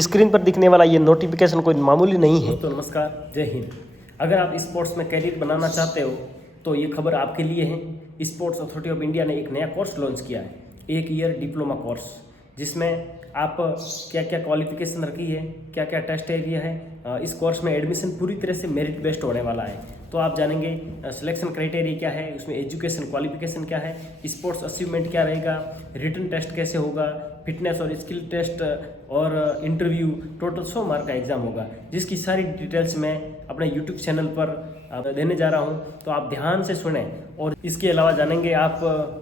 Screen पर दिखने वाला ये नोटिफिकेशन कोई मामूली नहीं है। तो नमस्कार, जय हिंद। अगर आप स्पोर्ट्स में कैरियर बनाना चाहते हो तो ये खबर आपके लिए है। स्पोर्ट्स अथॉरिटी ऑफ इंडिया ने एक नया कोर्स लॉन्च किया है, 1 ईयर डिप्लोमा कोर्स, जिसमें आप क्या क्या क्वालिफिकेशन रखी है, क्या क्या टेस्ट एरिया है। इस कोर्स में एडमिशन पूरी तरह से मेरिट बेस्ड होने वाला है। तो आप जानेंगे सिलेक्शन क्राइटेरिया क्या है, उसमें एजुकेशन क्वालिफिकेशन क्या है, स्पोर्ट्स अचीवमेंट क्या रहेगा, रिटन टेस्ट कैसे होगा, फिटनेस और स्किल टेस्ट और इंटरव्यू, टोटल 100 मार्क का एग्जाम होगा, जिसकी सारी डिटेल्स मैं अपने यूट्यूब चैनल पर देने जा रहा हूं। तो आप ध्यान से सुने। और इसके अलावा जानेंगे आप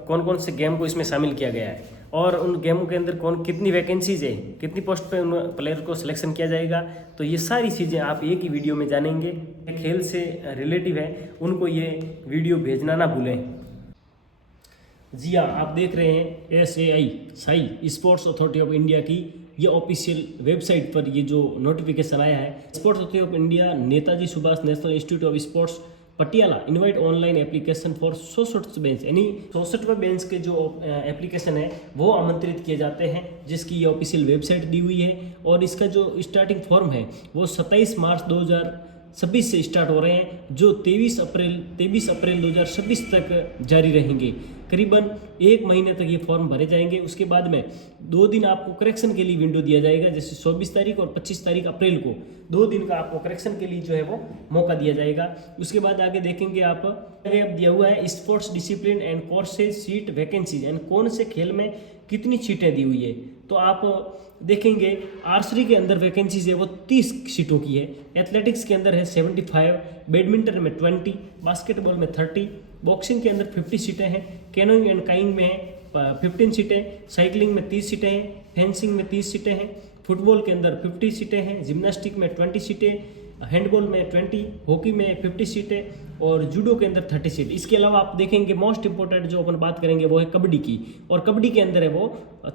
कौन कौन से गेम को इसमें शामिल किया गया है और उन गेमों के अंदर कितनी वैकेंसीज है, कितनी पोस्ट पे उन प्लेयर को सिलेक्शन किया जाएगा। तो ये सारी चीज़ें आप एक ही वीडियो में जानेंगे। खेल से रिलेटिव है, उनको ये वीडियो भेजना ना भूलें। जी हाँ, आप देख रहे हैं SAI sports authority of India की ये ऑफिशियल वेबसाइट पर ये जो नोटिफिकेशन आया है। Sports authority of India Netaji Subhash national institute of sports Patiala invite online application for 64 bench, यानी 64वें बेंच के जो एप्लीकेशन है वो आमंत्रित किए जाते हैं, जिसकी ये ऑफिशियल वेबसाइट दी हुई है। और इसका जो स्टार्टिंग फॉर्म है वो 27 मार्च 2026 से स्टार्ट हो रहे हैं, जो 23 अप्रैल 2026 तक जारी रहेंगे। करीबन 1 महीने तक ये फॉर्म भरे जाएंगे। उसके बाद में 2 दिन आपको करेक्शन के लिए विंडो दिया जाएगा, जैसे 24 तारीख और 25 तारीख अप्रैल को 2 दिन का आपको करेक्शन के लिए जो है वो मौका दिया जाएगा। उसके बाद आगे देखेंगे आप, आगे अब दिया हुआ है sports discipline and courses seat vacancies, यानी कौन से खेल में कितनी सीटें दी हुई है। तो आप देखेंगे आर्चरी के अंदर वैकेंसीज है वो 30 सीटों की है, एथलेटिक्स के अंदर है 75, बैडमिंटन में 20, बास्केटबॉल में 30, बॉक्सिंग के अंदर 50 सीटें हैं, कैनोइंग एंड काइंग में 15 सीटें, साइकिलिंग में 30 सीटें हैं, फेंसिंग में 30 सीटें हैं, फुटबॉल के अंदर 50 सीटें हैं, जिम्नास्टिक में 20 सीटें, हैंडबॉल में 20, हॉकी में 50 सीटें और जूडो के अंदर 30 सीट। इसके अलावा आप देखेंगे मोस्ट इंपॉर्टेंट जो अपन बात करेंगे वो है कबड्डी की, और कबड्डी के अंदर है वो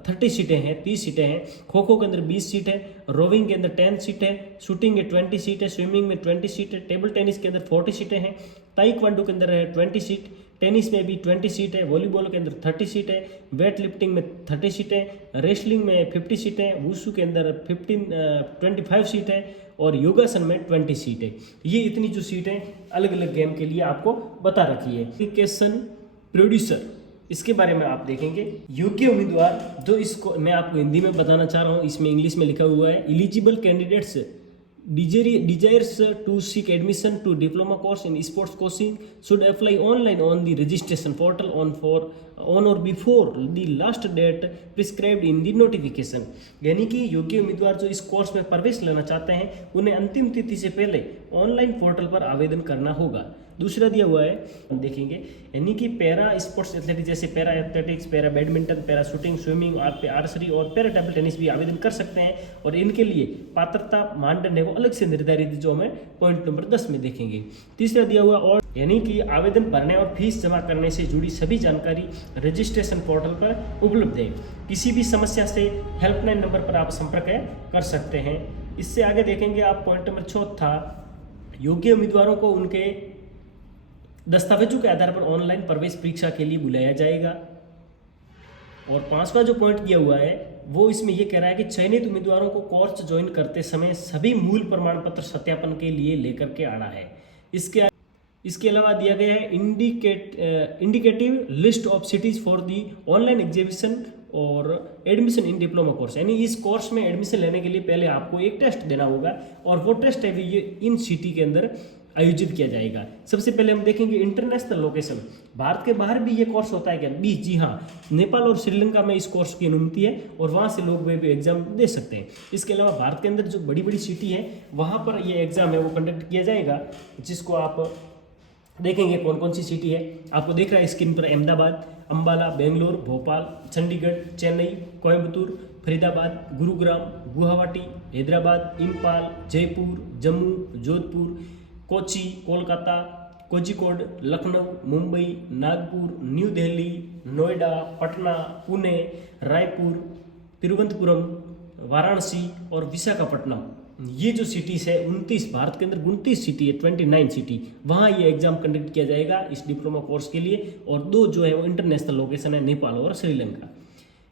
30 सीटें हैं, 30 सीटें हैं। खो खो के अंदर 20 सीट है, रोविंग के अंदर 10 सीट है, शूटिंग के 20 सीट है, स्विमिंग में 20 सीट है, टेबल टेनिस के अंदर 40 सीटें हैं, ताइक्वांडो के अंदर है 20 सीट, टेनिस में भी 20 सीट है, वॉलीबॉल के अंदर 30 सीट है, वेट लिफ्टिंग में 30 सीट है, रेसलिंग में 50 सीट है, वुशु के अंदर 25 सीट है और योगासन में 20 सीट है। ये इतनी जो सीटें अलग अलग गेम के लिए आपको बता रखी है। एप्लीकेशन प्रोड्यूसर, इसके बारे में आप देखेंगे। योग्य उम्मीदवार, जो इसको मैं आपको हिंदी में बताना चाह रहा हूँ, इसमें इंग्लिश में लिखा हुआ है। Eligible candidates desires to seek admission to diploma course in sports coaching should apply online on the registration portal on or before the last date prescribed in the notification। यानी कि योग्य उम्मीदवार जो इस कोर्स में प्रवेश लेना चाहते हैं उन्हें अंतिम तिथि से पहले ऑनलाइन पोर्टल पर आवेदन करना होगा। दूसरा दिया हुआ है, हम देखेंगे, यानी कि पैरा स्पोर्ट्स एथलेटिक्स जैसे para athletics, para badminton, para shooting, swimming, archery और पैरा टेबल टेनिस भी आवेदन कर सकते हैं। और इनके लिए पात्रता मानदंड है वो अलग से निर्धारित, जो हमें पॉइंट नंबर 10 में देखेंगे। तीसरा दिया हुआ, और यानी कि आवेदन भरने और फीस जमा करने से जुड़ी सभी जानकारी रजिस्ट्रेशन पोर्टल पर उपलब्ध है। किसी भी समस्या से हेल्पलाइन नंबर पर आप संपर्क कर सकते हैं। इससे आगे देखेंगे आप पॉइंट नंबर 4, योग्य उम्मीदवारों को उनके दस्तावेजों के आधार पर ऑनलाइन प्रवेश परीक्षा के लिए बुलाया जाएगा। और 5वां जो पॉइंट दिया हुआ है वो इसमें ये कह रहा है कि चयनित उम्मीदवारों को कोर्स ज्वाइन करते समय सभी मूल प्रमाण पत्र सत्यापन के लिए लेकर के आना है। इसके अलावा दिया गया है indicative list of cities for the online exhibition और एडमिशन इन डिप्लोमा कोर्स, यानी इस कोर्स में एडमिशन लेने के लिए पहले आपको एक टेस्ट देना होगा और वो टेस्ट है ये इन सिटी के अंदर आयोजित किया जाएगा। सबसे पहले हम देखेंगे इंटरनेशनल लोकेशन, भारत के बाहर भी ये कोर्स होता है क्या? जी हाँ, नेपाल और श्रीलंका में इस कोर्स की अनुमति है और वहाँ से लोग वे भी एग्जाम दे सकते हैं। इसके अलावा भारत के अंदर जो बड़ी बड़ी सिटी है वहाँ पर ये एग्जाम है वो कंडक्ट किया जाएगा, जिसको आप देखेंगे कौन कौन सी सिटी है। आपको देख रहा है स्क्रीन पर अहमदाबाद, अंबाला, बेंगलोर, भोपाल, चंडीगढ़, चेन्नई, कोयम्बतूर, फरीदाबाद, गुरुग्राम, गुवाहाटी, हैदराबाद, इम्फाल, जयपुर, जम्मू, जोधपुर, कोची, कोलकाता, कोझिकोड, लखनऊ, मुंबई, नागपुर, न्यू दिल्ली, नोएडा, पटना, पुणे, रायपुर, तिरुवनंतपुरम, वाराणसी और विशाखापट्टनम, ये जो सिटीज़ है 29, भारत के अंदर 29 सिटी है, 29 सिटी, वहाँ ये एग्जाम कंडक्ट किया जाएगा इस डिप्लोमा कोर्स के लिए। और 2 जो है वो इंटरनेशनल लोकेशन है, नेपाल और श्रीलंका।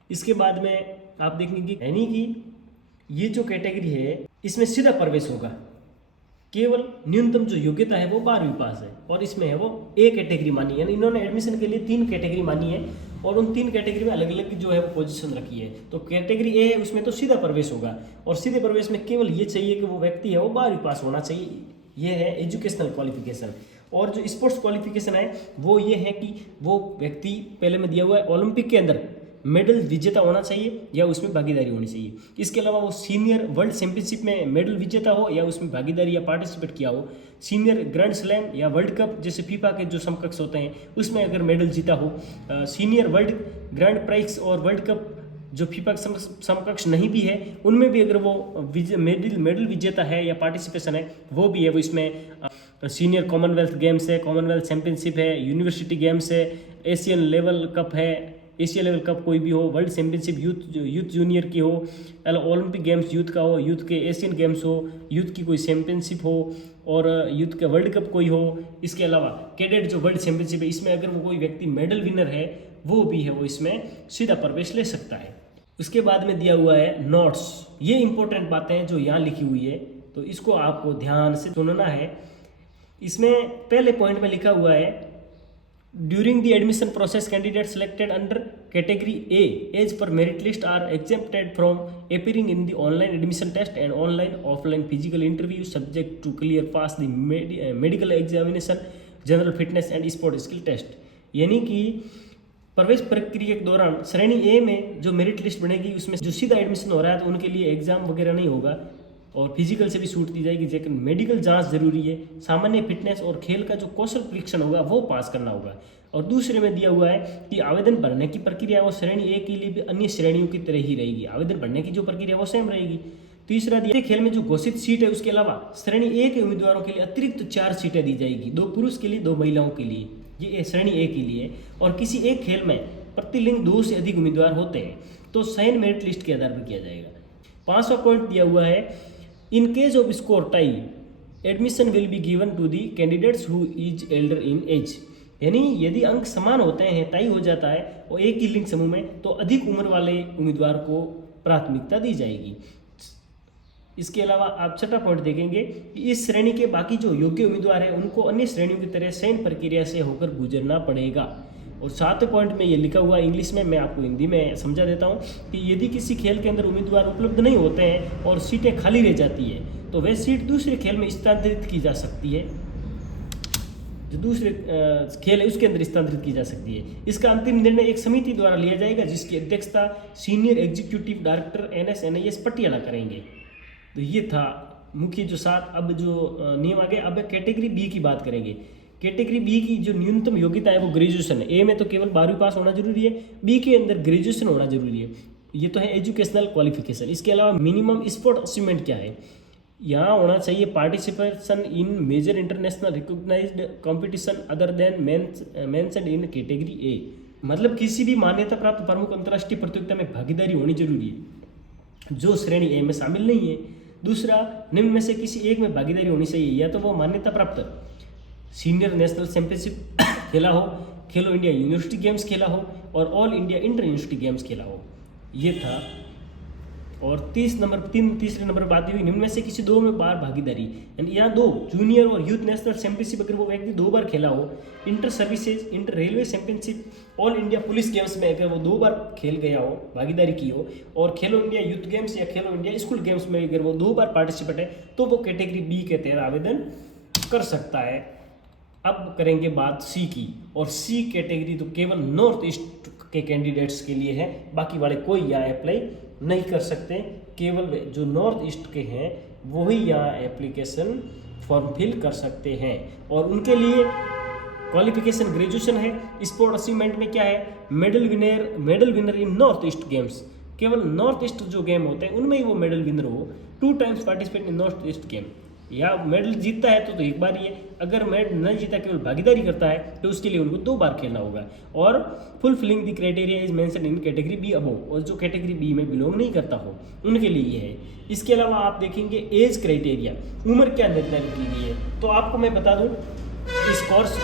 इसके बाद में आप देखेंगे यानी कि ये जो कैटेगरी है इसमें सीधा प्रवेश होगा, केवल न्यूनतम जो योग्यता है वो 12वीं पास है, और इसमें है वो ए कैटेगरी मानी है। यानी इन्होंने एडमिशन के लिए 3 कैटेगरी मानी है और उन 3 कैटेगरी में अलग अलग जो है वो पोजीशन रखी है। तो कैटेगरी ए है उसमें तो सीधा प्रवेश होगा, और सीधे प्रवेश में केवल ये चाहिए कि वो व्यक्ति है वो 12वीं पास होना चाहिए। ये है एजुकेशनल क्वालिफिकेशन। और जो स्पोर्ट्स क्वालिफिकेशन है वो ये है कि वो व्यक्ति पहले में दिया हुआ है ओलंपिक के अंदर मेडल विजेता होना चाहिए या उसमें भागीदारी होनी चाहिए। इसके अलावा वो सीनियर वर्ल्ड चैंपियनशिप में मेडल विजेता हो या उसमें भागीदारी या पार्टिसिपेट किया हो, सीनियर ग्रैंड स्लैम या वर्ल्ड कप जैसे फीफा के जो समकक्ष होते हैं उसमें अगर मेडल जीता हो, सीनियर वर्ल्ड ग्रैंड प्राइज और वर्ल्ड कप जो फीफा के समकक्ष नहीं भी है उनमें भी अगर वो मेडल विजेता है या पार्टिसिपेशन है वो भी है। वो इसमें सीनियर कॉमनवेल्थ गेम्स है, कॉमनवेल्थ चैंपियनशिप है, यूनिवर्सिटी गेम्स है, एशियन लेवल कप है, एशिया लेवल कप कोई भी हो, वर्ल्ड चैंपियनशिप यूथ जूनियर की हो, ओलंपिक गेम्स यूथ का हो, यूथ के एशियन गेम्स हो, यूथ की कोई चैंपियनशिप हो और यूथ का वर्ल्ड कप कोई हो। इसके अलावा कैडेट जो वर्ल्ड चैंपियनशिप है इसमें अगर वो कोई व्यक्ति मेडल विनर है वो भी है वो इसमें सीधा प्रवेश ले सकता है। उसके बाद में दिया हुआ है नोट्स। ये इंपॉर्टेंट बातें हैं जो यहाँ लिखी हुई है तो इसको आपको ध्यान से सुनना है। इसमें पहले पॉइंट में लिखा हुआ है during the admission process candidate selected under category A as per merit list are exempted from appearing in the online admission test and online offline physical interview subject to clear pass the medical examination general fitness and sport skill test. यानी कि प्रवेश प्रक्रिया के दौरान श्रेणी ए में जो merit list बनेगी उसमें जो सीधा एडमिशन हो रहा है तो उनके लिए एग्जाम वगैरह नहीं होगा और फिजिकल से भी छूट दी जाएगी, लेकिन मेडिकल जांच जरूरी है। सामान्य फिटनेस और खेल का जो कौशल परीक्षण होगा वो पास करना होगा। और दूसरे में दिया हुआ है कि आवेदन भरने की प्रक्रिया वो श्रेणी ए के लिए भी अन्य श्रेणियों की तरह ही रहेगी, आवेदन भरने की जो प्रक्रिया वो सेम रहेगी। तीसरा दिया खेल में जो घोषित सीट है उसके अलावा श्रेणी ए के उम्मीदवारों के लिए अतिरिक्त 4 सीटें दी जाएगी, 2 पुरुष के लिए 2 महिलाओं के लिए। ये श्रेणी ए के लिए। और किसी एक खेल में प्रतिलिंग 2 से अधिक उम्मीदवार होते हैं तो चयन मेरिट लिस्ट के आधार पर किया जाएगा। 5वां पॉइंट दिया हुआ है in case of score tie admission will be given to the candidates who is elder in age. यानी यदि अंक समान होते हैं, टाई हो जाता है और एक ही लिंग समूह में तो अधिक उम्र वाले उम्मीदवार को प्राथमिकता दी जाएगी। इसके अलावा आप 6वां पॉइंट देखेंगे कि इस श्रेणी के बाकी जो योग्य उम्मीदवार हैं उनको अन्य श्रेणियों की तरह चयन प्रक्रिया से होकर गुजरना पड़ेगा। और 7वें पॉइंट में ये लिखा हुआ इंग्लिश में, मैं आपको हिंदी में समझा देता हूँ कि यदि किसी खेल के अंदर उम्मीदवार उपलब्ध नहीं होते हैं और सीटें खाली रह जाती है तो वह सीट दूसरे खेल में स्थानांतरित की जा सकती है, जो दूसरे खेल है उसके अंदर स्थानांतरित की जा सकती है। इसका अंतिम निर्णय एक समिति द्वारा लिया जाएगा जिसकी अध्यक्षता senior executive director NS Patiala करेंगे। तो ये था मुख्य जो 7 अब जो नियम आ गए। अब कैटेगरी बी की बात करेंगे। कैटेगरी बी की जो न्यूनतम योग्यता है वो ग्रेजुएशन है। ए में तो केवल 12वीं पास होना जरूरी है, बी के अंदर ग्रेजुएशन होना जरूरी है। ये तो है एजुकेशनल क्वालिफिकेशन। इसके अलावा मिनिमम स्पोर्ट अचीवमेंट क्या है, यहाँ होना चाहिए participation in major international recognized competition other than mentioned in category A. मतलब किसी भी मान्यता प्राप्त प्रमुख अंतर्राष्ट्रीय प्रतियोगिता में भागीदारी होनी जरूरी है जो श्रेणी ए में शामिल नहीं है। दूसरा, निम्न में से किसी एक में भागीदारी होनी चाहिए, या तो वो मान्यता प्राप्त सीनियर नेशनल चैंपियनशिप खेला हो, खेलो इंडिया यूनिवर्सिटी गेम्स खेला हो और all India inter university games खेला हो। ये था। और तीसरे नंबर बात हुई निम्न में से किसी 2 में बार भागीदारी, यानी यहाँ 2 जूनियर और यूथ नेशनल चैंपियनशिप अगर वो व्यक्ति 2 बार खेला हो, inter services, inter railway championship, all India police games में अगर वो 2 बार खेल गया हो, भागीदारी की हो, और खेलो इंडिया यूथ गेम्स या खेलो इंडिया स्कूल गेम्स में अगर वो 2 बार पार्टिसिपेट है तो वो कैटेगरी बी के तहत आवेदन कर सकता है। अब करेंगे बात सी की, और सी कैटेगरी तो केवल नॉर्थ ईस्ट के कैंडिडेट्स के लिए है, बाकी वाले कोई यहाँ अप्लाई नहीं कर सकते। केवल जो नॉर्थ ईस्ट के हैं वही यहाँ एप्लीकेशन फॉर्म फिल कर सकते हैं और उनके लिए क्वालिफिकेशन ग्रेजुएशन है। स्पोर्ट अचीवमेंट में क्या है, medal winner in north east games. केवल नॉर्थ ईस्ट जो गेम होते हैं उनमें ही वो मेडल विनर हो, 2 times participate in north east game. या मेडल जीतता है तो एक बार ही है, अगर मेडल नहीं जीता केवल भागीदारी करता है तो उसके लिए उनको 2 बार खेलना होगा। और fulfilling the criteria is mentioned in category be above, और जो कैटेगरी बी में बिलोंग नहीं करता हो उनके लिए ये है। इसके अलावा आप देखेंगे एज क्राइटेरिया, उम्र क्या निर्धारित की गई है। तो आपको मैं बता दूं इस कोर्स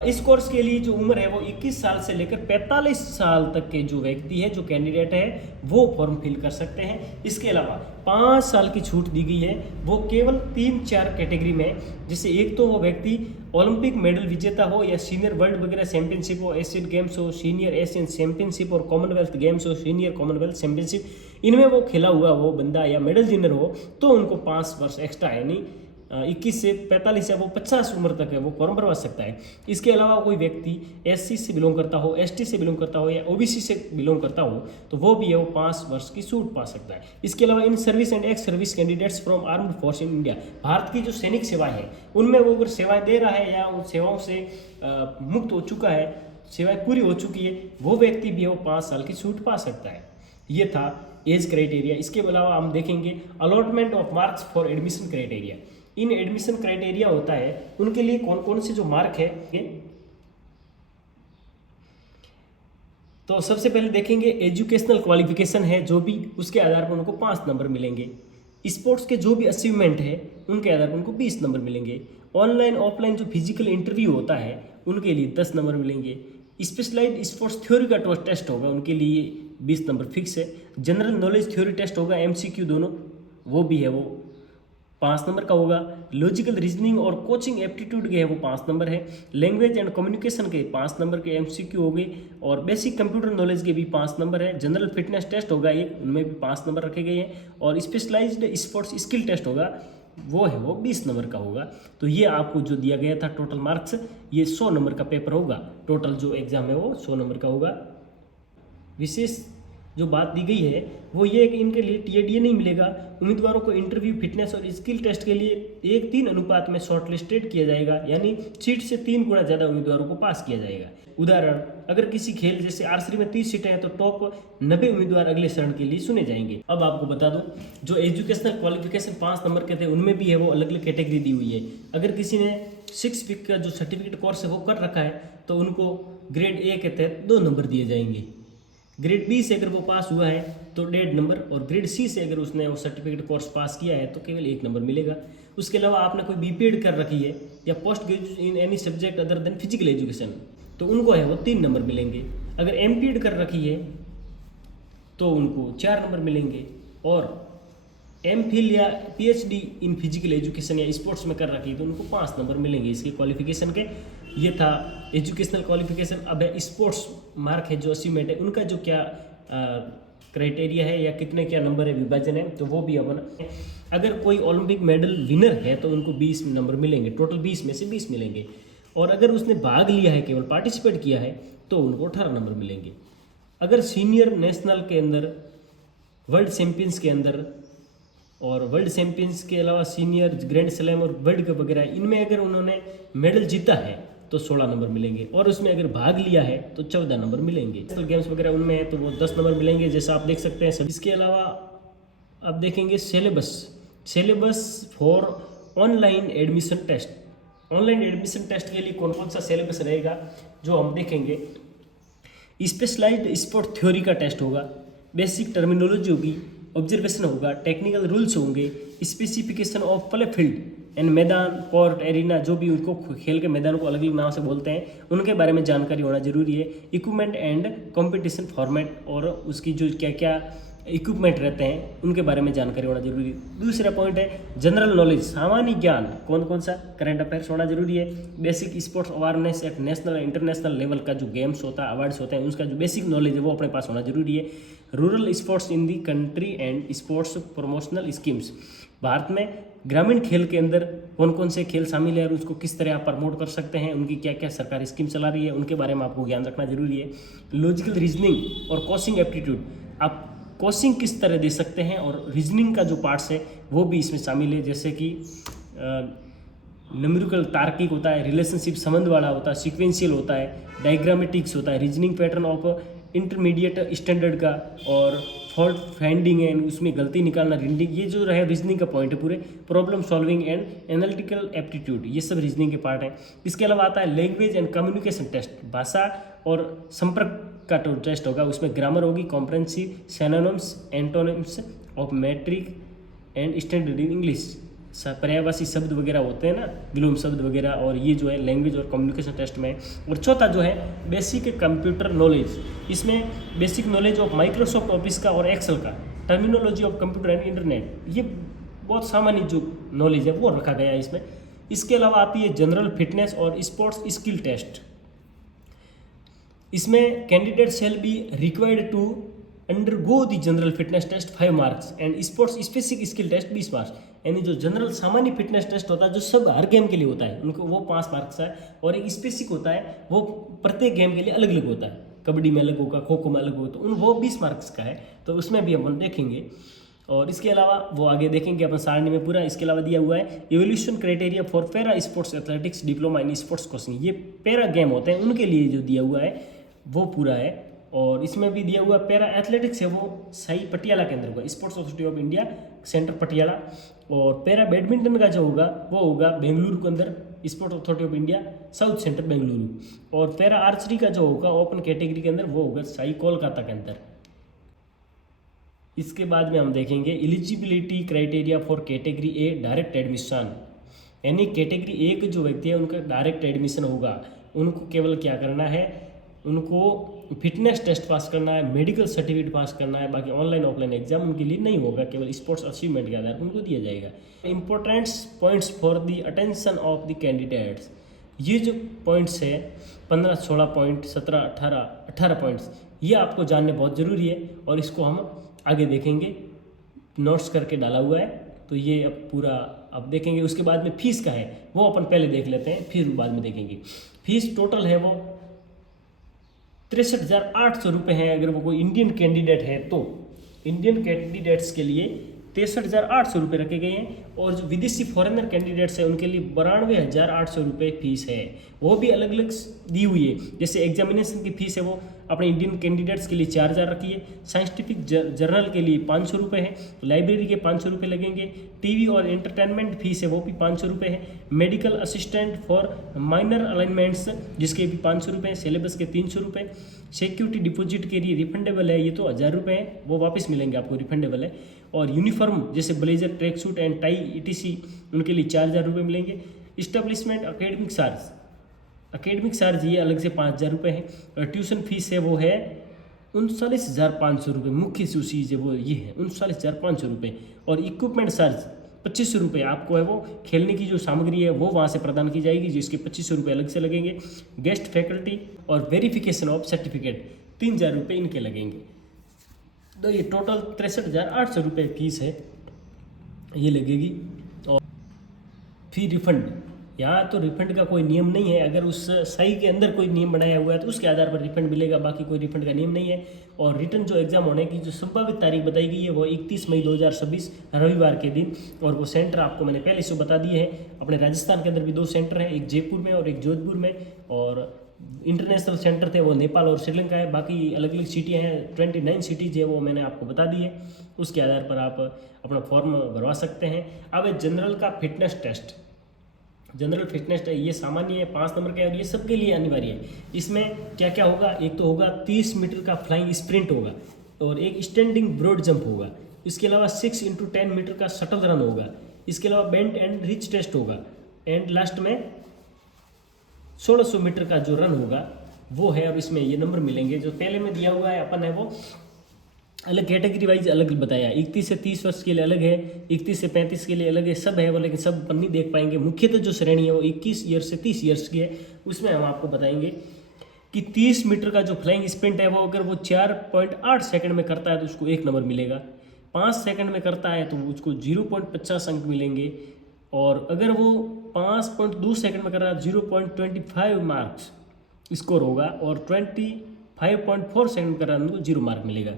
इस कोर्स के लिए जो उम्र है वो 21 साल से लेकर 45 साल तक के जो व्यक्ति है, जो कैंडिडेट है, वो फॉर्म फिल कर सकते हैं। इसके अलावा 5 साल की छूट दी गई है, वो केवल 3-4 कैटेगरी में, जैसे एक तो वो व्यक्ति ओलंपिक मेडल विजेता हो या सीनियर वर्ल्ड वगैरह चैंपियनशिप हो, एशियन गेम्स हो, सीनियर एशियन चैंपियनशिप और कॉमनवेल्थ गेम्स हो, सीनियर कॉमनवेल्थ चैंपियनशिप, इनमें वो खेला हुआ वो बंदा या मेडल विनर हो, तो उनको 5 वर्ष एक्स्ट्रा यानी 21 से 45 या वो 50 उम्र तक है वो फॉर्म भरवा सकता है। इसके अलावा कोई व्यक्ति SC से बिलोंग करता हो, ST से बिलोंग करता हो या OBC से बिलोंग करता हो, तो वो भी है वो 5 वर्ष की छूट पा सकता है। इसके अलावा in service and ex service candidates from armed force in India, Bharat की जो सैनिक सेवाएं हैं उनमें वो अगर सेवाएं दे रहा है या उन सेवाओं से मुक्त हो चुका है, सेवाएं पूरी हो चुकी है, वो व्यक्ति भी है वो 5 साल की छूट पा सकता है। ये था एज क्राइटेरिया। इसके अलावा हम देखेंगे allotment of marks for admission criteria. In admission criteria होता है उनके लिए कौन कौन से जो मार्क है, तो सबसे पहले देखेंगे एजुकेशनल क्वालिफिकेशन है जो भी, उसके आधार पर उनको 5 नंबर मिलेंगे। स्पोर्ट्स के जो भी अचीवमेंट है उनके आधार पर उनको 20 नंबर मिलेंगे। ऑनलाइन ऑफलाइन जो फिजिकल इंटरव्यू होता है उनके लिए 10 नंबर मिलेंगे। स्पेशलाइज्ड स्पोर्ट्स थ्योरी का टेस्ट होगा उनके लिए 20 नंबर फिक्स है। जनरल नॉलेज थ्योरी टेस्ट होगा MCQ दोनों, वो भी है वो 5 नंबर का होगा। लॉजिकल रीजनिंग और कोचिंग एप्टीट्यूड के है वो 5 नंबर है। लैंग्वेज एंड कम्युनिकेशन के 5 नंबर के MCQ हो गए और बेसिक कंप्यूटर नॉलेज के भी 5 नंबर है। जनरल फिटनेस टेस्ट होगा एक, उनमें भी 5 नंबर रखे गए हैं और स्पेशलाइज्ड स्पोर्ट्स स्किल टेस्ट होगा वो है वो 20 नंबर का होगा। तो ये आपको जो दिया गया था टोटल मार्क्स, ये 100 नंबर का पेपर होगा। टोटल जो एग्जाम है वो 100 नंबर का होगा। विशेष जो बात दी गई है वो ये है कि इनके लिए TADA नहीं मिलेगा। उम्मीदवारों को इंटरव्यू, फिटनेस और स्किल टेस्ट के लिए 1:3 अनुपात में शॉर्टलिस्टेड किया जाएगा, यानी सीट से 3 गुना ज़्यादा उम्मीदवारों को पास किया जाएगा। उदाहरण, अगर किसी खेल जैसे आर्चरी में 30 सीटें हैं तो टॉप 90 उम्मीदवार अगले चरण के लिए चुने जाएंगे। अब आपको बता दूं, जो एजुकेशनल क्वालिफिकेशन 5 नंबर के थे उनमें भी है वो अलग अलग कैटेगरी दी हुई है। अगर किसी ने 6 वीक का जो सर्टिफिकेट कोर्स है वो कर रखा है तो उनको ग्रेड A के तहत 2 नंबर दिए जाएंगे। ग्रेड B से अगर वो पास हुआ है तो 1.5 नंबर, और ग्रेड C से अगर उसने वो सर्टिफिकेट कोर्स पास किया है तो केवल 1 नंबर मिलेगा। उसके अलावा आपने कोई BPED कर रखी है या post graduation in any subject other than physical education, तो उनको है वो 3 नंबर मिलेंगे। अगर MPED कर रखी है तो उनको 4 नंबर मिलेंगे, और MPhil या PhD इन फिजिकल एजुकेशन या स्पोर्ट्स में कर रखी है तो उनको 5 नंबर मिलेंगे इसके क्वालिफिकेशन के। ये था एजुकेशनल क्वालिफिकेशन। अब है स्पोर्ट्स मार्क है जो अचीवमेंट है उनका जो क्या क्राइटेरिया है या कितने क्या नंबर है, विभाजन है, तो वो भी अपन, अगर कोई ओलंपिक मेडल विनर है तो उनको 20 नंबर मिलेंगे, टोटल 20 में से 20 मिलेंगे। और अगर उसने भाग लिया है, केवल पार्टिसिपेट किया है, तो उनको 18 नंबर मिलेंगे। अगर सीनियर नेशनल के अंदर, वर्ल्ड चैंपियंस के अंदर और वर्ल्ड चैंपियंस के अलावा सीनियर ग्रैंड स्लैम और वर्ल्ड कप वगैरह इनमें अगर उन्होंने मेडल जीता है तो 16 नंबर मिलेंगे, और उसमें अगर भाग लिया है तो 14 नंबर मिलेंगे। नेशनल गेम्स वगैरह उनमें है तो वो 10 नंबर मिलेंगे, जैसा आप देख सकते हैं। इसके अलावा आप देखेंगे syllabus for online admission test. Online admission test के लिए कौन कौन सा सिलेबस रहेगा जो हम देखेंगे। स्पेशलाइज्ड स्पोर्ट थ्योरी का टेस्ट होगा, बेसिक टर्मिनोलॉजी होगी, ऑब्जर्वेशन होगा, टेक्निकल रूल्स होंगे, specification of play field and मैदान, कोर्ट, एरिना, जो भी उनको खेल के मैदान को अलग अलग नाम से बोलते हैं, उनके बारे में जानकारी होना जरूरी है। इक्विपमेंट एंड कंपटीशन फॉर्मेट और उसकी जो क्या क्या इक्विपमेंट रहते हैं उनके बारे में जानकारी होना जरूरी है। दूसरा पॉइंट है जनरल नॉलेज, सामान्य ज्ञान, कौन कौन सा करंट अफेयर्स होना जरूरी है। Basic sports awareness at national और इंटरनेशनल लेवल का जो गेम्स होता है, अवार्ड्स होते हैं, उसका जो बेसिक नॉलेज है वो अपने पास होना जरूरी है। Rural sports in the country and sports promotional schemes, Bharat में ग्रामीण खेल के अंदर कौन कौन से खेल शामिल है और उसको किस तरह आप प्रमोट कर सकते हैं, उनकी क्या क्या सरकार स्कीम चला रही है, उनके बारे में आपको ज्ञान रखना जरूरी है। लॉजिकल रीजनिंग और कोचिंग एप्टीट्यूड, आप कोचिंग किस तरह दे सकते हैं, और रीजनिंग का जो पार्ट्स है वो भी इसमें शामिल है, जैसे कि न्यूमेरिकल तार्किक होता है, रिलेशनशिप संबंध वाला होता है, सीक्वेंशियल होता है, डायग्रामेटिक्स होता है, reasoning pattern of intermediate standard का, और फॉल्ट फाइंडिंग है, उसमें गलती निकालना, रीडिंग, ये जो रहे रीजनिंग का पॉइंट है पूरे। Problem solving and analytical aptitude, ये सब रीजनिंग के पार्ट हैं। इसके अलावा आता है लैंग्वेज एंड कम्युनिकेशन टेस्ट, भाषा और संपर्क का टेस्ट होगा, उसमें ग्रामर होगी, comprehensive, synonyms, antonyms of matric and standard in English, पर्यायवाची शब्द वगैरह होते हैं ना, विलोम शब्द वगैरह, और ये जो है लैंग्वेज और कम्युनिकेशन टेस्ट में। और चौथा जो है बेसिक कंप्यूटर नॉलेज, इसमें basic knowledge of Microsoft office का और एक्सेल का, terminology of computer and internet, ये बहुत सामान्य जो नॉलेज है वो रखा गया है इसमें। इसके अलावा आती है जनरल फिटनेस और स्पोर्ट्स स्किल टेस्ट। इसमें candidate shall be required to undergo the general fitness test 5 marks and sports specific skill test 20 marks. यानी जो जनरल सामान्य फिटनेस टेस्ट होता है जो सब हर गेम के लिए होता है उनको, वो 5 मार्क्स है, और एक स्पेसिफिक होता है वो प्रत्येक गेम के लिए अलग अलग होता है, कबड्डी में अलग होगा, खो खो में अलग होगा, तो वो 20 मार्क्स का है, तो उसमें भी अपन देखेंगे। और इसके अलावा वो आगे देखेंगे अपन सारणी में पूरा। इसके अलावा दिया हुआ है evolution criteria for para sports athletics diploma in sports coaching, ये पैरा गेम होते हैं उनके लिए जो दिया हुआ है वो पूरा है। और इसमें भी दिया हुआ पैरा एथलेटिक्स है वो साई पटियाला के अंदर होगा, sports authority of India centre Patiala. और पैरा बैडमिंटन का जो होगा वो होगा बेंगलुरु के अंदर, sports authority of India south centre Bengaluru. और पैरा आर्चरी का जो होगा ओपन कैटेगरी के अंदर वो होगा साई कोलकाता के अंदर। इसके बाद में हम देखेंगे eligibility criteria for category A direct admission, यानी कैटेगरी ए के जो व्यक्ति है उनका डायरेक्ट एडमिशन होगा। उनको केवल क्या करना है, उनको फिटनेस टेस्ट पास करना है, मेडिकल सर्टिफिकेट पास करना है, बाकी ऑनलाइन ऑफलाइन एग्जाम उनके लिए नहीं होगा, केवल स्पोर्ट्स अचीवमेंट के आधार पर उनको दिया जाएगा। Important points for the attention of the candidates, ये जो पॉइंट्स है 15, 16 पॉइंट, 17, 18 पॉइंट्स, ये आपको जानने बहुत ज़रूरी है और इसको हम आगे देखेंगे, नोट्स करके डाला हुआ है, तो ये अब पूरा अब देखेंगे। उसके बाद में फीस का है वो अपन पहले देख लेते हैं, फिर बाद में देखेंगे। फीस टोटल है वो 63,800 रुपये है। अगर वो कोई इंडियन कैंडिडेट है तो इंडियन कैंडिडेट्स के लिए 63,800 रुपये रखे गए हैं, और जो विदेशी फॉरेनर कैंडिडेट्स हैं उनके लिए 92,800 रुपये फीस है, वो भी अलग अलग दी हुई है। जैसे एग्जामिनेशन की फीस है वो अपने इंडियन कैंडिडेट्स के लिए 4,000 रखी है, साइंटिफिक जर्नल के लिए 500 रुपये है, लाइब्रेरी के 500 रुपये लगेंगे, टीवी और एंटरटेनमेंट फीस है वो भी 500 रुपये है, medical assistant for minor alignments जिसके भी 500 रुपये, सिलेबस के 300 रुपये, सिक्योरिटी डिपॉजिट के लिए रिफंडेबल है, ये तो 1,000 रुपये है, वो वापस मिलेंगे आपको, रिफंडेबल है। और यूनिफॉर्म जैसे blazer, track suit and tie ETC उनके लिए 4,000 रुपये मिलेंगे। इस्टेब्लिशमेंट अकेडमिक चार्ज ये अलग से 5,000 रुपये है, और ट्यूशन फीस है वो है 39,500 रुपये, मुख्य चीज़ है वो ये है 39,500 रुपये। और इक्विपमेंट चार्ज 2500 रुपये आपको है वो खेलने की जो सामग्री है वो वहाँ से प्रदान की जाएगी, जिसके 2500 रुपये अलग से लगेंगे। गेस्ट फैकल्टी और वेरिफिकेशन ऑफ सर्टिफिकेट 3,000 रुपये इनके लगेंगे। तो ये टोटल 63,800 रुपये फीस है ये लगेगी। और फिर रिफंड, यहाँ तो रिफंड का कोई नियम नहीं है, अगर उस सही के अंदर कोई नियम बनाया हुआ है तो उसके आधार पर रिफंड मिलेगा, बाकी कोई रिफंड का नियम नहीं है। और रिटर्न जो एग्जाम होने की जो संभावित तारीख बताई गई है वो 31 मई 2026 रविवार के दिन, और वो सेंटर आपको मैंने पहले से बता दिए हैं। अपने राजस्थान के अंदर भी 2 सेंटर है, एक जयपुर में और एक जोधपुर में, और इंटरनेशनल सेंटर थे वो नेपाल और श्रीलंका है, बाकी अलग अलग सिटियाँ हैं, 29 सिटीज़ है वो मैंने आपको बता दी है। उसके आधार पर आप अपना फॉर्म भरवा सकते हैं। अब जनरल का fitness test, general fitness test ये सामान्य है, 5 नंबर का है और ये सबके लिए अनिवार्य है। इसमें क्या क्या होगा, एक तो होगा 30 मीटर का फ्लाइंग स्प्रिंट होगा, और एक स्टैंडिंग ब्रॉड जंप होगा। इसके अलावा 6 × 10 मीटर का शटल रन होगा। इसके अलावा बेंड एंड रिच टेस्ट होगा, एंड लास्ट में 1600 मीटर का जो रन होगा वो है। और इसमें ये नंबर मिलेंगे जो पहले में दिया हुआ है अपन है वो अलग कैटेगरी वाइज अलग बताया, 31 से 30 वर्ष के लिए अलग है, 31 से 35 के लिए अलग है, सब है वो, लेकिन सब अपन नहीं देख पाएंगे। मुख्यतः जो श्रेणी है वो 21 ईयर से 30 ईयर्स की है, उसमें हम आपको बताएंगे कि 30 मीटर का जो फ्लाइंग स्प्रिंट है वो अगर वो 4.8 सेकंड में करता है तो उसको 1 नंबर मिलेगा, 5 सेकंड में करता है तो उसको 0.50 अंक मिलेंगे, और अगर वो 5.2 सेकंड में कर रहा है 0.25 मार्क्स स्कोर होगा, और 25.4 सेकंड में कर रहा है तो 0 मार्क मिलेगा।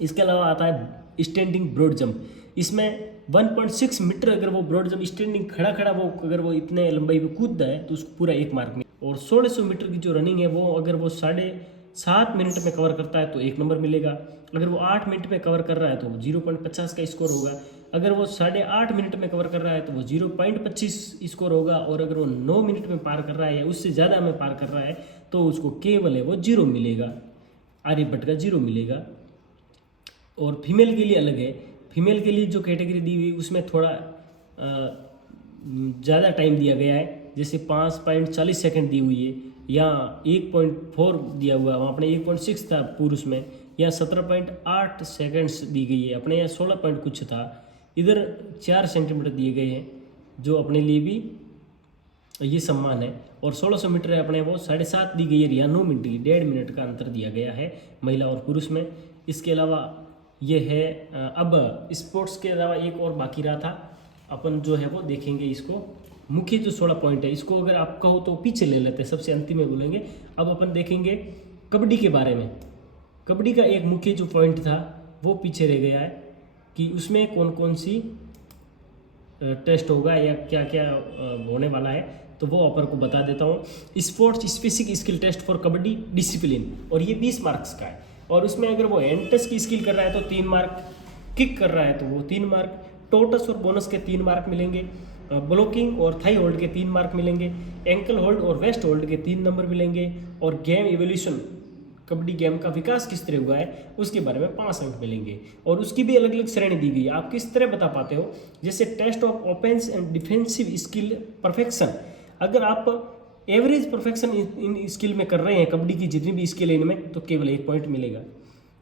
इसके अलावा आता है स्टैंडिंग ब्रॉड जंप, इसमें 1.6 मीटर अगर वो ब्रॉड जंप स्टैंडिंग खड़ा वो अगर वो इतने लंबाई पे कूदता है तो उसको पूरा 1 मार्क मिलेगा। और 1600 मीटर की जो रनिंग है वो अगर वो 7.5 मिनट में कवर करता है तो 1 नंबर मिलेगा, अगर वो 8 मिनट में कवर कर रहा है तो 0.50 का स्कोर होगा, अगर वो 8.5 मिनट में कवर कर रहा है तो वो 0.25 स्कोर होगा, और अगर वो 9 मिनट में पार कर रहा है या उससे ज़्यादा में पार कर रहा है तो उसको केवल है वो 0 मिलेगा, आर्यभट्ट का 0 मिलेगा। और फीमेल के लिए अलग है, फीमेल के लिए जो कैटेगरी दी हुई उसमें थोड़ा ज़्यादा टाइम दिया गया है, जैसे 5.40 सेकंड दी हुई है, या 1.4 दिया हुआ है, वहाँ अपने 1.6 था पुरुष में, या 17.8 सेकंड्स दी गई है, अपने यहाँ 16 पॉइंट कुछ था, इधर 4 सेंटीमीटर दिए गए हैं, जो अपने लिए भी ये सम्मान है। और 1600 मीटर है अपने वो 7.5 दी गई है, या 9 मिनट की, 1.5 मिनट का अंतर दिया गया है महिला और पुरुष में। इसके अलावा ये है अब स्पोर्ट्स के अलावा एक और बाकी रहा था, अपन जो है वो देखेंगे इसको। मुख्य जो 16 पॉइंट है, इसको अगर आप कहो तो पीछे ले लेते हैं, सबसे अंतिम में बोलेंगे। अब अपन देखेंगे कबड्डी के बारे में। कबड्डी का एक मुख्य जो पॉइंट था वो पीछे रह गया है, कि उसमें कौन कौन सी टेस्ट होगा या क्या क्या होने वाला है, तो वो अपन को बता देता हूँ। Sports specific skill test for kabaddi discipline, और ये 20 मार्क्स का है। और उसमें अगर वो हैंड टच की स्किल कर रहा है तो 3 मार्क, किक कर रहा है तो वो 3 मार्क, टोटस और बोनस के 3 मार्क मिलेंगे, ब्लॉकिंग और थाई होल्ड के 3 मार्क मिलेंगे, एंकल होल्ड और वेस्ट होल्ड के 3 नंबर मिलेंगे, और गेम इवोल्यूशन, कबड्डी गेम का विकास किस तरह हुआ है उसके बारे में 5 अंक मिलेंगे। और उसकी भी अलग अलग श्रेणी दी गई है, आप किस तरह बता पाते हो। जैसे test of offense and defensive skill perfection, अगर आप एवरेज परफेक्शन इन स्किल में कर रहे हैं, कबड्डी की जितनी भी स्किल है इनमें, तो केवल 1 पॉइंट मिलेगा।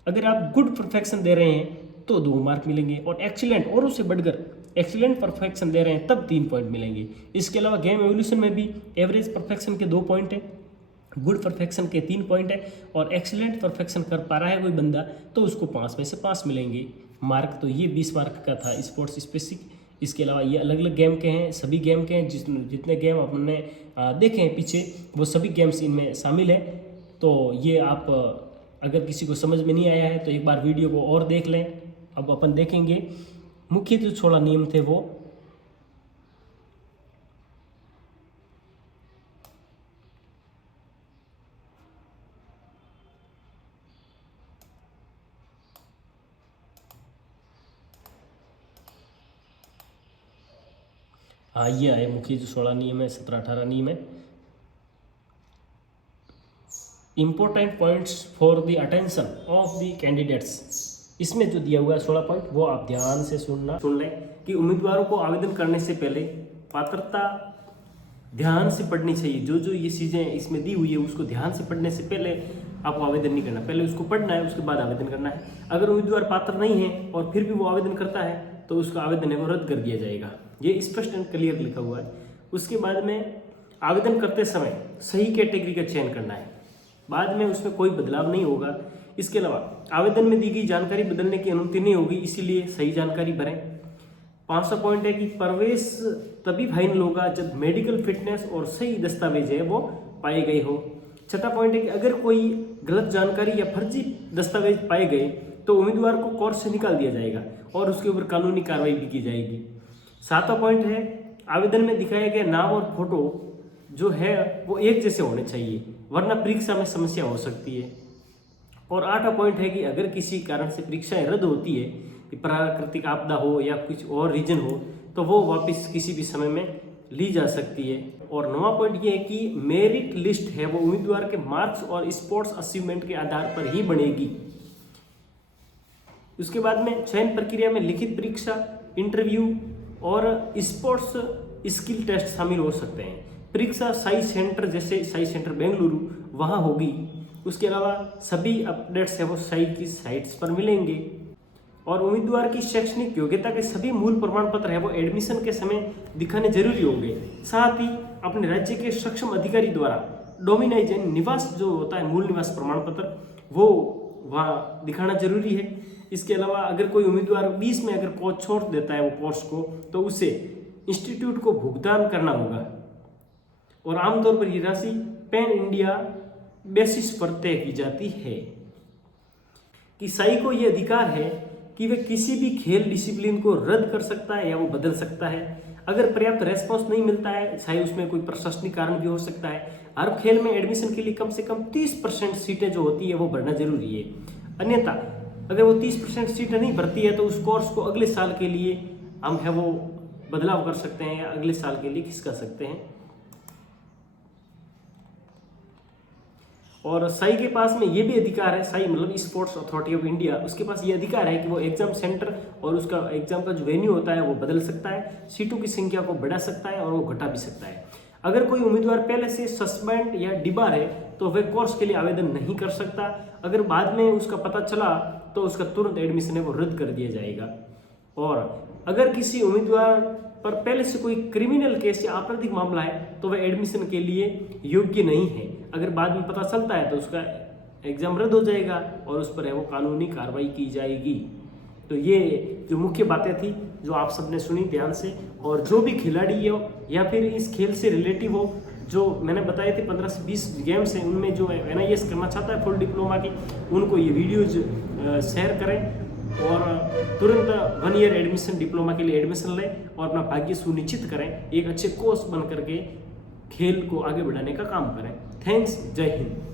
अगर आप गुड परफेक्शन दे रहे हैं तो 2 मार्क मिलेंगे, और एक्सीलेंट और उससे बढ़कर एक्सीलेंट परफेक्शन दे रहे हैं तब 3 पॉइंट मिलेंगे। इसके अलावा गेम एवोल्यूशन में भी एवरेज परफेक्शन के 2 पॉइंट है, गुड परफेक्शन के 3 पॉइंट है, और एक्सीलेंट परफेक्शन कर पा रहा है कोई बंदा तो उसको 5 में से 5 मिलेंगे मार्क। तो ये 20 मार्क का था स्पोर्ट्स स्पेसिफिक। इसके अलावा ये अलग अलग गेम के हैं, सभी गेम के हैं, जितने गेम आपने देखे हैं पीछे वो सभी गेम्स इनमें शामिल है। तो ये आप अगर किसी को समझ में नहीं आया है तो एक बार वीडियो को और देख लें। अब अपन देखेंगे मुख्य जो 16 नियम थे वो। हाँ, ये है मुख्य जो 16 नियम है, 17-18 नियम है। Important points for the attention of the candidates, इसमें जो दिया हुआ है 16 पॉइंट वो आप ध्यान से सुन लें कि उम्मीदवारों को आवेदन करने से पहले पात्रता ध्यान से पढ़नी चाहिए। जो जो ये चीज़ें इसमें दी हुई है उसको ध्यान से पढ़ने से पहले आपको आवेदन नहीं करना, पहले उसको पढ़ना है, उसके बाद आवेदन करना है। अगर उम्मीदवार पात्र नहीं है और फिर भी वो आवेदन करता है तो उसका आवेदन है वो रद्द कर दिया जाएगा। ये स्पष्ट एंड क्लियर लिखा हुआ है। उसके बाद में आवेदन करते समय सही कैटेगरी का चयन करना है, बाद में उसमें कोई बदलाव नहीं होगा। इसके अलावा आवेदन में दी गई जानकारी बदलने की अनुमति नहीं होगी, इसीलिए सही जानकारी भरें। 500 पॉइंट है कि प्रवेश तभी फाइनल होगा जब मेडिकल फिटनेस और सही दस्तावेज है वो पाए गए हो। 6वां पॉइंट है कि अगर कोई गलत जानकारी या फर्जी दस्तावेज पाए गए तो उम्मीदवार को कोर्स से निकाल दिया जाएगा और उसके ऊपर कानूनी कार्रवाई भी की जाएगी। 7वां पॉइंट है आवेदन में दिखाया गया नाम और फोटो जो है वो एक जैसे होने चाहिए, वरना परीक्षा में समस्या हो सकती है। और 8वां पॉइंट है कि अगर किसी कारण से परीक्षाएं रद्द होती है, कि प्राकृतिक आपदा हो या कुछ और रीजन हो, तो वो वापस किसी भी समय में ली जा सकती है। और 9वां पॉइंट ये है कि मेरिट लिस्ट है वो उम्मीदवार के मार्क्स और स्पोर्ट्स अचीवमेंट के आधार पर ही बनेगी। उसके बाद में चयन प्रक्रिया में लिखित परीक्षा, इंटरव्यू और स्पोर्ट्स स्किल टेस्ट शामिल हो सकते हैं। परीक्षा साई सेंटर जैसे साई सेंटर बेंगलुरु वहाँ होगी। उसके अलावा सभी अपडेट्स है वो साई की साइट्स पर मिलेंगे। और उम्मीदवार की शैक्षणिक योग्यता के सभी मूल प्रमाण पत्र है वो एडमिशन के समय दिखाने जरूरी होंगे। साथ ही अपने राज्य के सक्षम अधिकारी द्वारा डोमिनाइज निवास जो होता है मूल निवास प्रमाण पत्र वो वहाँ दिखाना जरूरी है। इसके अलावा अगर कोई उम्मीदवार 20 में अगर कोर्स छोड़ देता है वो कोर्स को, तो उसे इंस्टीट्यूट को भुगतान करना होगा। और आमतौर पर ये राशि पैन इंडिया बेसिस पर तय की जाती है। कि साई को ये अधिकार है कि वह किसी भी खेल डिसिप्लिन को रद्द कर सकता है या वो बदल सकता है। अगर पर्याप्त रेस्पॉन्स नहीं मिलता है, चाहे उसमें कोई प्रशासनिक कारण भी हो सकता है, हर खेल में एडमिशन के लिए कम से कम 30% सीटें जो होती है वो भरना जरूरी है। अन्यथा अगर वो 30% सीटें नहीं भरती है तो उस कोर्स को अगले साल के लिए हम है वो बदलाव कर सकते हैं या अगले साल के लिए खिसका सकते हैं। और साई के पास में ये भी अधिकार है, साई मतलब स्पोर्ट्स अथॉरिटी ऑफ इंडिया, उसके पास ये अधिकार है कि वो एग्जाम सेंटर और उसका एग्जाम का जो वेन्यू होता है वो बदल सकता है, सीटों की संख्या को बढ़ा सकता है और वो घटा भी सकता है। अगर कोई उम्मीदवार पहले से सस्पेंड या डिबार है तो वह कोर्स के लिए आवेदन नहीं कर सकता। अगर बाद में उसका पता चला तो उसका तुरंत एडमिशन है वो रद्द कर दिया जाएगा। और अगर किसी उम्मीदवार पर पहले से कोई क्रिमिनल केस या आपराधिक मामला है तो वह एडमिशन के लिए योग्य नहीं है। अगर बाद में पता चलता है तो उसका एग्जाम रद्द हो जाएगा और उस पर है वो कानूनी कार्रवाई की जाएगी। तो ये जो मुख्य बातें थी जो आप सबने सुनी ध्यान से, और जो भी खिलाड़ी हो या फिर इस खेल से रिलेटिव हो, जो मैंने बताए थे 15 से 20 गेम्स हैं, उनमें जो NIS करना चाहता है फुल डिप्लोमा की, उनको ये वीडियोज शेयर करें और तुरंत 1 ईयर एडमिशन डिप्लोमा के लिए एडमिशन लें और अपना भाग्य सुनिश्चित करें, एक अच्छे कोच बन करके खेल को आगे बढ़ाने का काम करें। थैंक्स, जय हिंद।